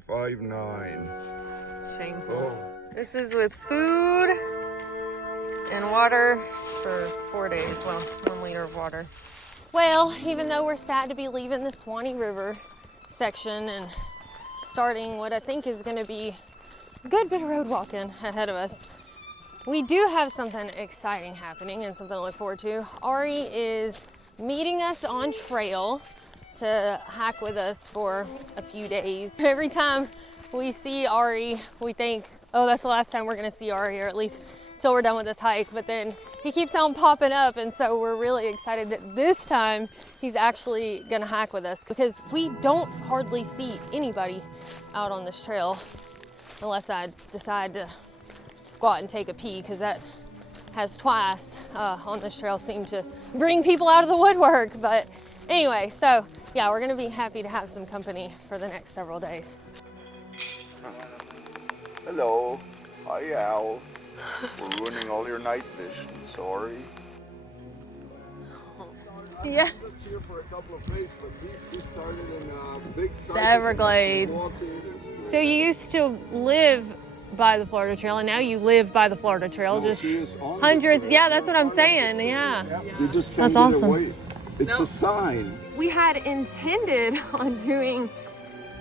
45.9. Shameful. Oh. This is with food and water for 4 days. Well, 1 liter of water. Well, even though we're sad to be leaving the Swanee River section and starting what I think is going to be a good bit of road walking ahead of us, we do have something exciting happening and something to look forward to. Ari is meeting us on trail to hike with us for a few days. Every time we see Ari, we think, oh, that's the last time we're gonna see Ari, or at least till we're done with this hike. But then he keeps on popping up, and so we're really excited that this time he's actually gonna hike with us, because we don't hardly see anybody out on this trail unless I decide to squat and take a pee, because that has twice on this trail seemed to bring people out of the woodwork. But anyway, so yeah, we're gonna be happy to have some company for the next several days. Hello. Hi, Al. We're ruining all your night vision. Sorry. Yeah. Here for a couple of days, but we started in big The Everglades. So you used to live by the Florida Trail, and now you live by the Florida Trail. No, just hundreds. Yeah, that's what I'm saying. Yeah. You just can't That's get awesome. away. It's a sign. We had intended on doing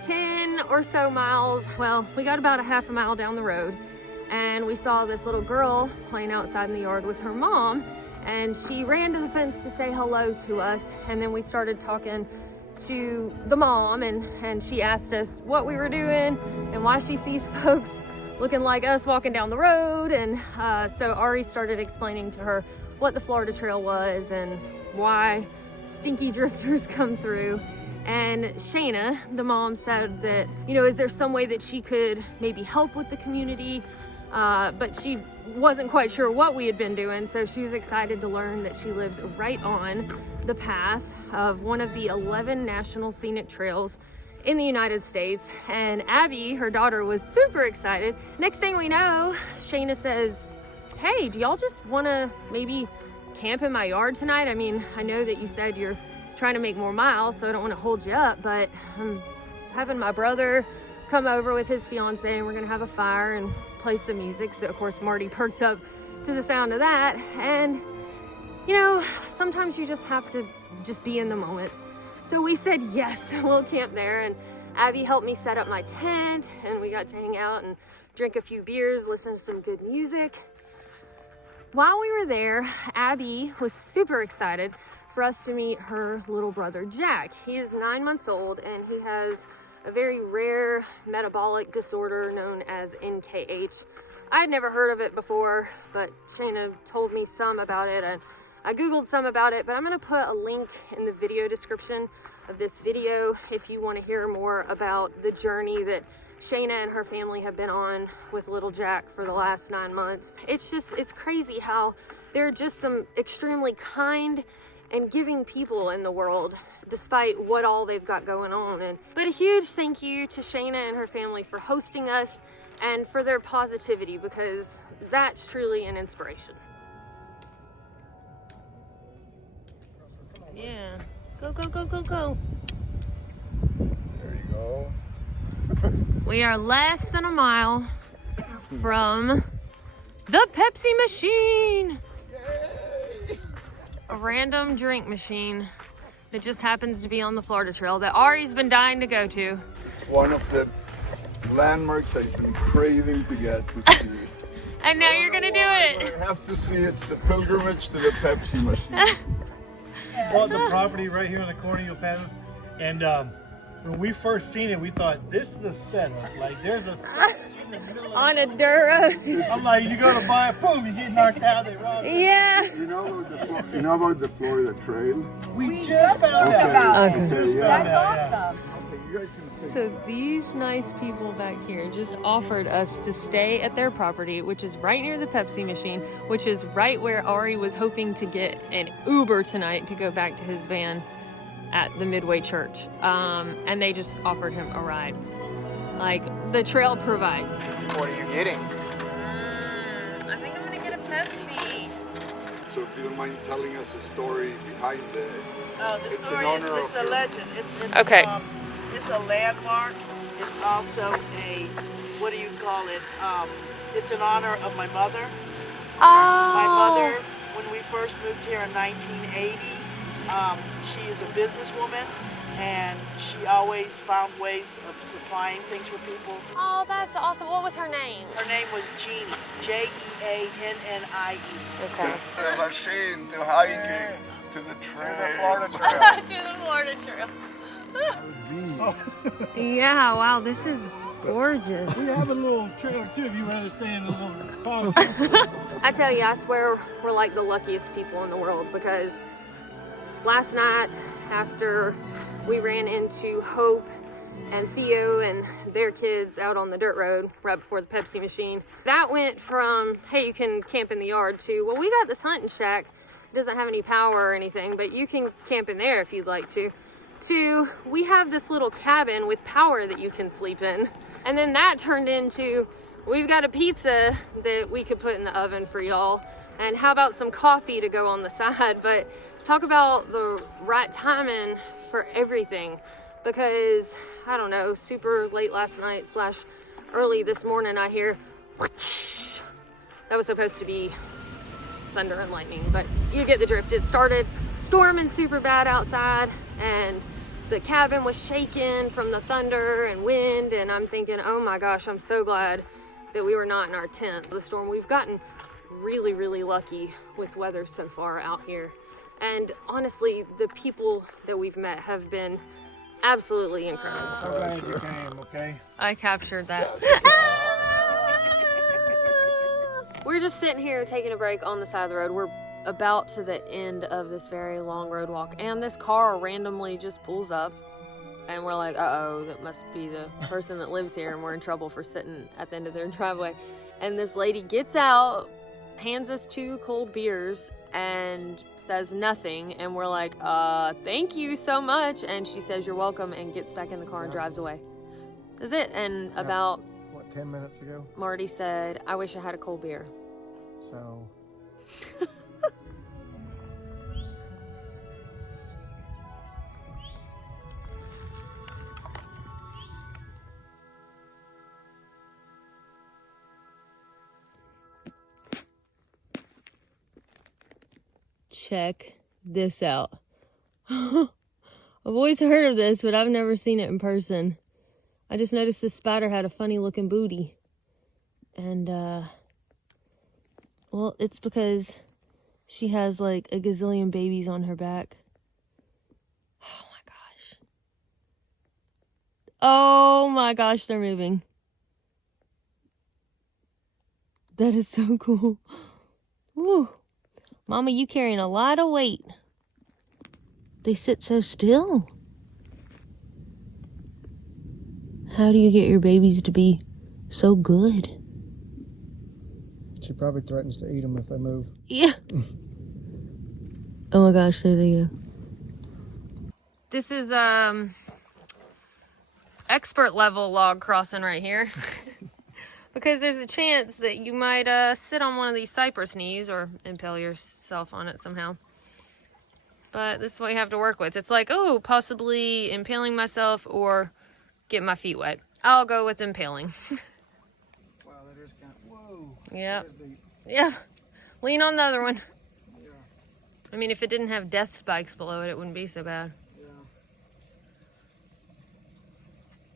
10 or so miles. Well, we got about a half a mile down the road, and we saw this little girl playing outside in the yard with her mom, and she ran to the fence to say hello to us. And then we started talking to the mom, and she asked us what we were doing and why she sees folks looking like us walking down the road. And so Ari started explaining to her what the Florida Trail was and why stinky drifters come through. And Shayna, the mom, said that, you know, is there some way that she could maybe help with the community? But she wasn't quite sure what we had been doing, so she was excited to learn that she lives right on the path of one of the 11 national scenic trails in the United States. And Abby, her daughter, was super excited. Next thing we know, Shayna says, hey, do y'all just want to maybe camp in my yard tonight? I mean, I know that you said you're trying to make more miles, so I don't want to hold you up, but I'm having my brother come over with his fiance, and we're gonna have a fire and play some music. So of course Marty perked up to the sound of that. And you know, sometimes you just have to just be in the moment. So we said yes, we'll camp there. And Abby helped me set up my tent, and we got to hang out and drink a few beers, listen to some good music. While we were there, Abby was super excited for us to meet her little brother, Jack. He is 9 months old, and he has a very rare metabolic disorder known as NKH. I had never heard of it before, but Shayna told me some about it, and I Googled some about it. But I'm gonna put a link in the video description of this video if you wanna hear more about the journey that Shayna and her family have been on with little Jack for the last 9 months. It's crazy how there are just some extremely kind and giving people in the world, despite what all they've got going on. But a huge thank you to Shayna and her family for hosting us and for their positivity, because that's truly an inspiration. Yeah, go, go, go, go, go. There you go. We are less than a mile from the Pepsi machine. Yay! A random drink machine that just happens to be on the Florida Trail that Ari's been dying to go to. It's one of the landmarks I've been craving to get to see. And now you're gonna do it. I have to see it. It's the pilgrimage to the Pepsi machine. Bought the property right here on the corner, you'll pass it. And when we first seen it, we thought, this is a setup. Like, there's a in the middle of On a dirt road. I'm like, you go to buy it, boom, you get knocked out, they rob you. Yeah. You know about the Florida Trail? We just found Okay. out. Okay. We just Yeah. found out, yeah. Okay, you guys can So these nice people back here just offered us to stay at their property, which is right near the Pepsi machine, which is right where Ari was hoping to get an Uber tonight to go back to his van at the Midway Church. And they just offered him a ride. Like, the trail provides. What are you getting? I think I'm gonna get a Pepsi. So if you don't mind telling us the story behind it. Oh, the It's story in is honor it's of a your- legend. It's Okay. It's a landmark. it's also a, what do you call it? It's in honor of my mother. My mother, when we first moved here in 1980, she is a businesswoman, and she always found ways of supplying things for people. Oh, that's awesome. What was her name? Her name was Jeannie, Jeannie. Okay. The machine to hiking to the trail. To the Florida Trail. Yeah, wow, this is gorgeous. We have a little trailer too if you rather stay in a little pub. I tell you, I swear we're like the luckiest people in the world, because last night after we ran into Hope and Theo and their kids out on the dirt road right before the Pepsi machine, that went from, hey, you can camp in the yard, to, well, we got this hunting shack. It doesn't have any power or anything, but you can camp in there if you'd like to, we have this little cabin with power that you can sleep in. And then that turned into, we've got a pizza that we could put in the oven for y'all, and how about some coffee to go on the side. But talk about the right timing for everything, because I don't know, super late last night / early this morning, I hear whoosh. That was supposed to be thunder and lightning, but you get the drift. It started storming super bad outside, and the cabin was shaking from the thunder and wind, and I'm thinking, oh my gosh, I'm so glad that we were not in our tent. The storm, we've gotten really, really lucky with weather so far out here. And honestly, the people that we've met have been absolutely incredible. So glad you came, okay? I captured that. We're just sitting here taking a break on the side of the road. We're about to the end of this very long road walk, and this car randomly just pulls up, and we're like, uh-oh, that must be the person that lives here, and we're in trouble for sitting at the end of their driveway. And this lady gets out, hands us 2 cold beers, and says nothing, and we're like, thank you so much, and she says you're welcome, and gets back in the car and drives away. That's it. And about, what, 10 minutes ago? Marty said, I wish I had a cold beer. So check this out. I've always heard of this, but I've never seen it in person. I just noticed this spider had a funny looking booty. And, well, it's because she has like a gazillion babies on her back. Oh my gosh. Oh my gosh, they're moving. That is so cool. Woo. Mama, you carrying a lot of weight. They sit so still. How do you get your babies to be so good? she probably threatens to eat them if they move. Yeah. Oh my gosh, there they go. This is expert level log crossing right here. Because there's a chance that you might sit on one of these cypress knees or impale yourself on it somehow. But this is what you have to work with. It's like, oh, possibly impaling myself or get my feet wet. I'll go with impaling. Wow, that is kind of, whoa. Yeah. That is deep. Yeah. Lean on the other one. Yeah, I mean, if it didn't have death spikes below it, it wouldn't be so bad. yeah.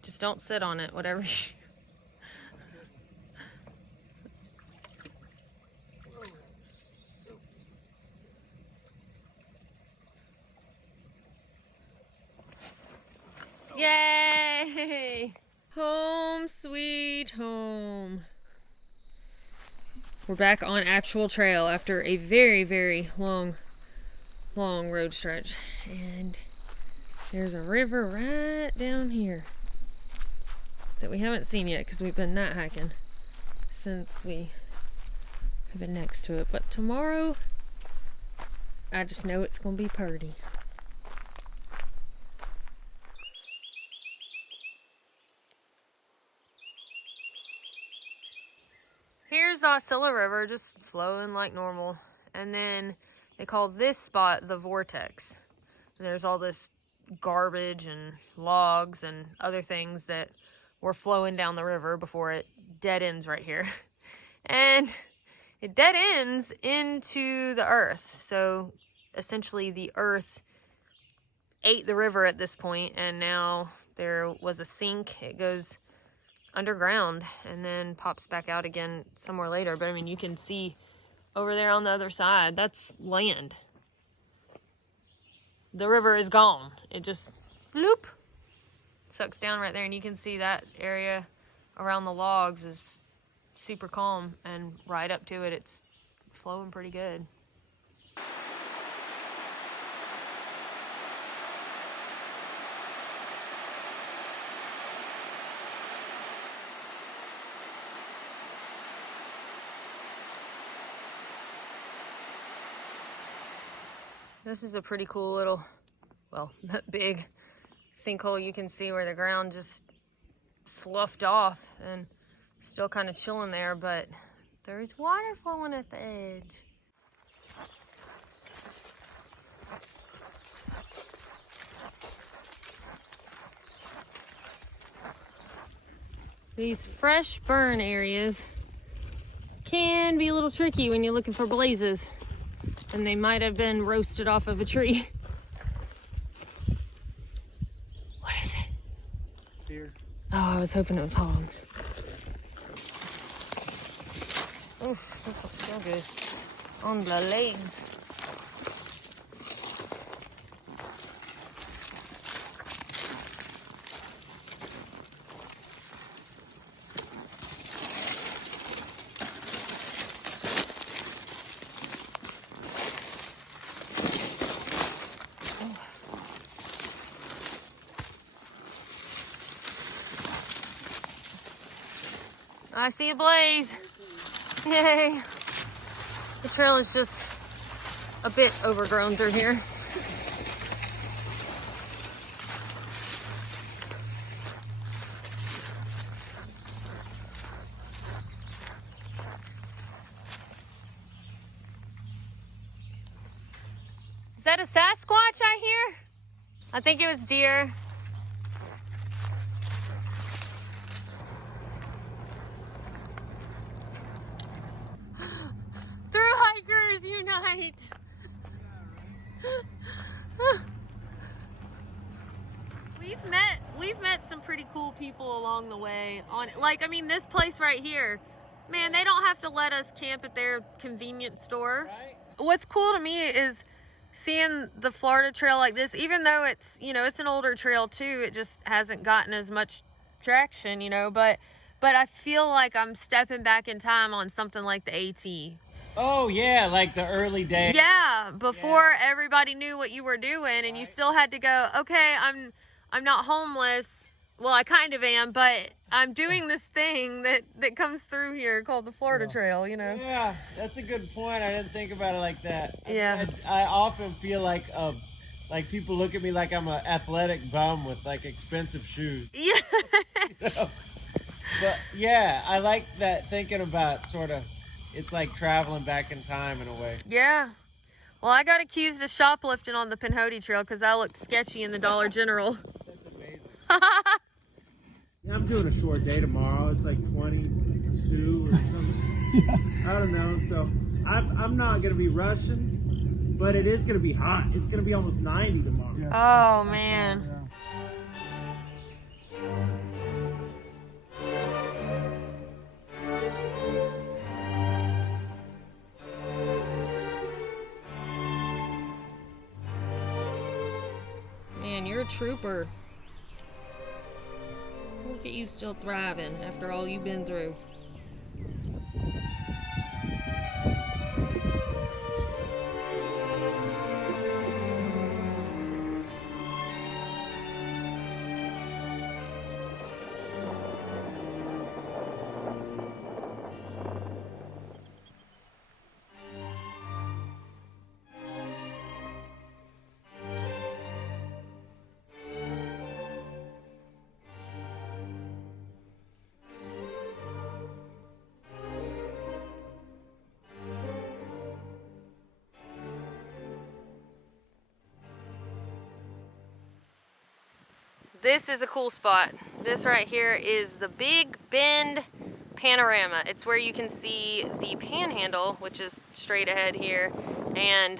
Just don't sit on it, whatever. Yay! Home sweet home. We're back on actual trail after a very, very long road stretch. And there's a river right down here that we haven't seen yet because we've been night hiking since we have been next to it. But tomorrow, I just know it's gonna be purty. Here's the Osceola River just flowing like normal. And then they call this spot the vortex. And there's all this garbage and logs and other things that were flowing down the river before it dead ends right here. And it dead ends into the earth. So essentially the earth ate the river at this point, and now there was a sink. It goes underground and then pops back out again somewhere later. But I mean, you can see over there on the other side, that's land. The river is gone. It just bloop sucks down right there, and you can see that area around the logs is super calm, and right up to it, it's flowing pretty good. This is a pretty cool little, well, big sinkhole. You can see where the ground just sloughed off and still kind of chilling there, but there's water flowing at the edge. These fresh burn areas can be a little tricky when you're looking for blazes, and they might have been roasted off of a tree. What is it? Deer. Oh, I was hoping it was hogs. Oh, this looks so good. On the legs. I see a blaze. Yay. The trail is just a bit overgrown through here. Is that a Sasquatch I hear? I think it was deer. Thru-hikers unite! We've met some pretty cool people along the way. I mean, this place right here, man, they don't have to let us camp at their convenience store. Right? What's cool to me is seeing the Florida Trail like this, even though it's, it's an older trail too. It just hasn't gotten as much traction, but I feel like I'm stepping back in time on something like the AT. Oh yeah, like the early days. Yeah, before everybody knew what you were doing, and you still had to go, okay, I'm not homeless. Well, I kind of am, but I'm doing this thing that comes through here called the Florida Trail, Yeah, that's a good point. I didn't think about it like that. Yeah. I often feel like people look at me like I'm an athletic bum with like expensive shoes. Yeah. But yeah, I like that, thinking about sort of, it's like traveling back in time in a way. Yeah. Well, I got accused of shoplifting on the Pinhoti Trail because I looked sketchy in the Dollar General. That's amazing. I'm doing a short day tomorrow. It's like 22 or something. I don't know. So I'm not going to be rushing, but it is going to be hot. It's going to be almost 90 tomorrow. Oh, man. Man, you're a trooper. Look at you still thriving after all you've been through. This is a cool spot. This right here is the Big Bend panorama. It's where you can see the panhandle, which is straight ahead here, and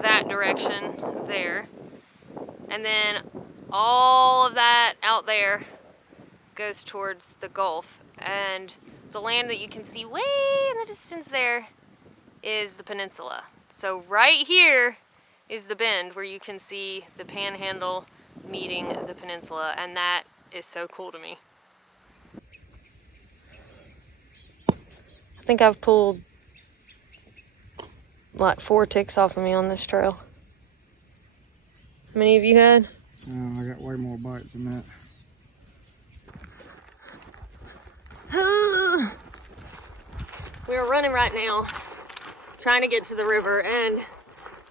that direction there. And then all of that out there goes towards the Gulf. And the land that you can see way in the distance there is the peninsula. So right here is the bend where you can see the panhandle meeting the peninsula, and that is so cool to me. I think I've pulled like 4 ticks off of me on this trail. How many have you had? Oh, I got way more bites than that. We're running right now, trying to get to the river, and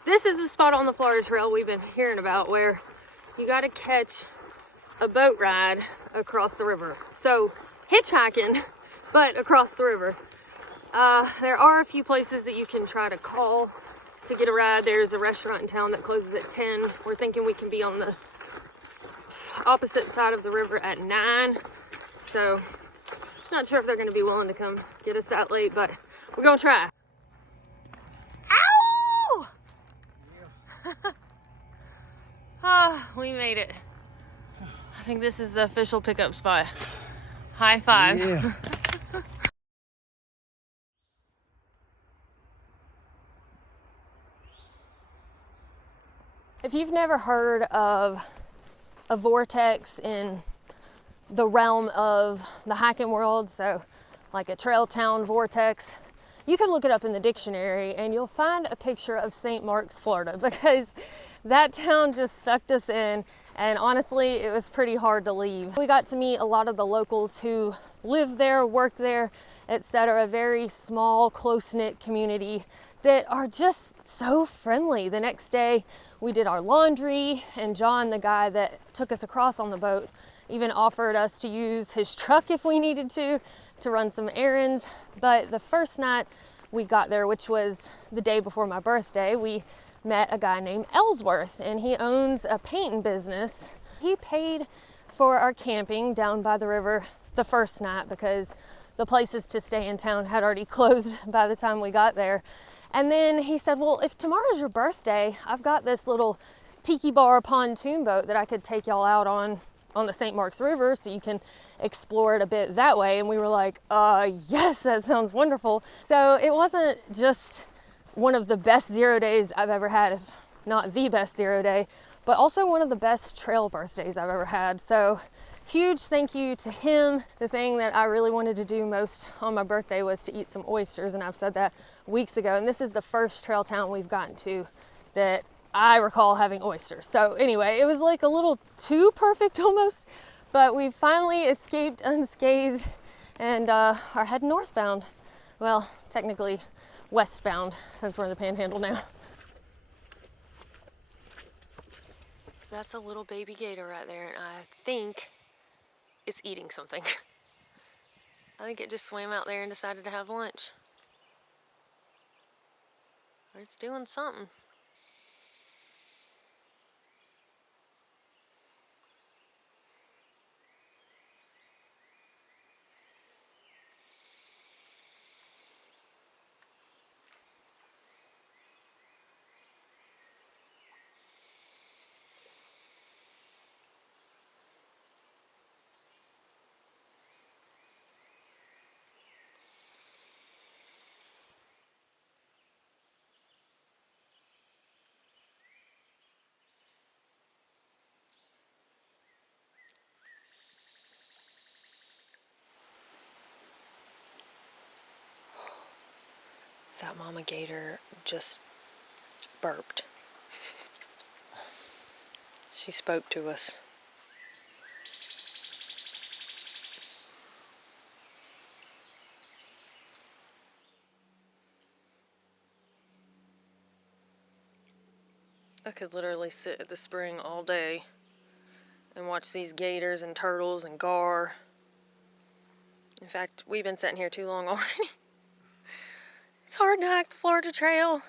this is the spot on the Florida Trail we've been hearing about where you gotta catch a boat ride across the river. So, hitchhiking, but across the river. There are a few places that you can try to call to get a ride. There's a restaurant in town that closes at 10. We're thinking we can be on the opposite side of the river at 9. So, not sure if they're going to be willing to come get us that late, but we're going to try. Ow! Ah, we made it. I think this is the official pickup spot. High five. Yeah. If you've never heard of a vortex in the realm of the hiking world, so like a trail town vortex, you can look it up in the dictionary and you'll find a picture of St. Marks, Florida, because that town just sucked us in, and honestly, it was pretty hard to leave. We got to meet a lot of the locals who live there, work there, etc. Very small, close-knit community that are just so friendly. The next day, we did our laundry, and John, the guy that took us across on the boat, even offered us to use his truck if we needed to run some errands. But the first night we got there, which was the day before my birthday, we met a guy named Ellsworth, and he owns a painting business. He paid for our camping down by the river the first night because the places to stay in town had already closed by the time we got there. And then he said, well, if tomorrow's your birthday, I've got this little tiki bar pontoon boat that I could take y'all out on the St. Marks River so you can explore it a bit that way. And we were like, yes, that sounds wonderful. So it wasn't just one of the best 0 days I've ever had, if not the best 0 day, but also one of the best trail birthdays I've ever had. So huge thank you to him. The thing that I really wanted to do most on my birthday was to eat some oysters, and I've said that weeks ago. And this is the first trail town we've gotten to that I recall having oysters. So anyway, it was like a little too perfect almost, but we finally escaped unscathed and are heading northbound. Well, technically westbound since we're in the Panhandle now. That's a little baby gator right there, and I think it's eating something. I think it just swam out there and decided to have lunch. Or it's doing something. That mama gator just burped. She spoke to us. I could literally sit at the spring all day and watch these gators and turtles and gar. In fact, we've been sitting here too long already. It's hard to hike the Florida Trail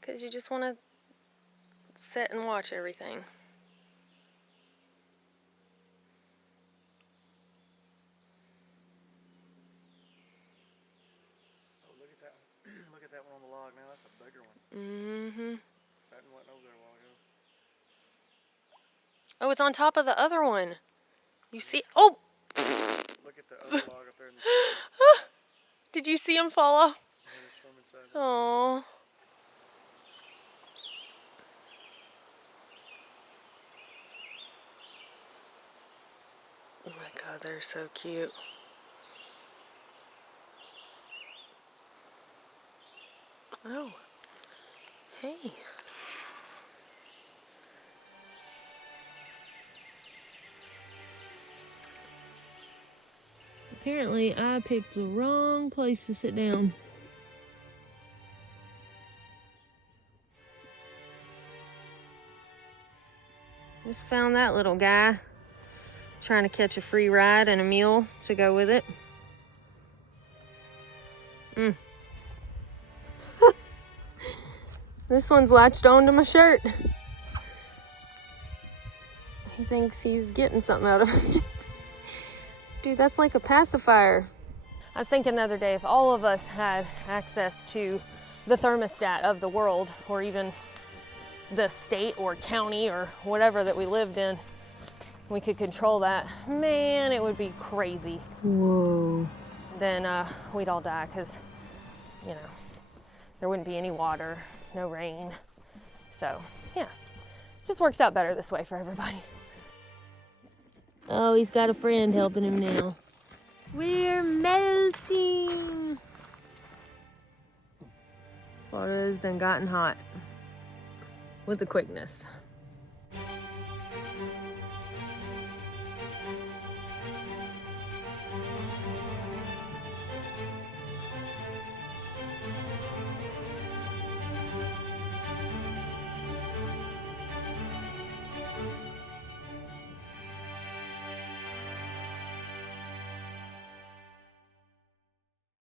because you just want to sit and watch everything. log now. That's a bigger one. Mm-hmm. That one went over there a while ago. Oh, it's on top of the other one. You see? Oh! Look at the other log up there in the stream. Did you see him fall off? They're swimming side by side. Oh. Oh my God, they're so cute. Oh. Hey. Apparently, I picked the wrong place to sit down. Just found that little guy. Trying to catch a free ride and a meal to go with it. This one's latched onto my shirt. He thinks he's getting something out of it. Dude, that's like a pacifier. I was thinking the other day, if all of us had access to the thermostat of the world, or even the state or county or whatever that we lived in, we could control that, man, it would be crazy. Whoa. Then we'd all die because, you know, there wouldn't be any water, no rain. So, yeah, just works out better this way for everybody. Oh, he's got a friend helping him now. We're melting. Florida's done gotten hot with the quickness.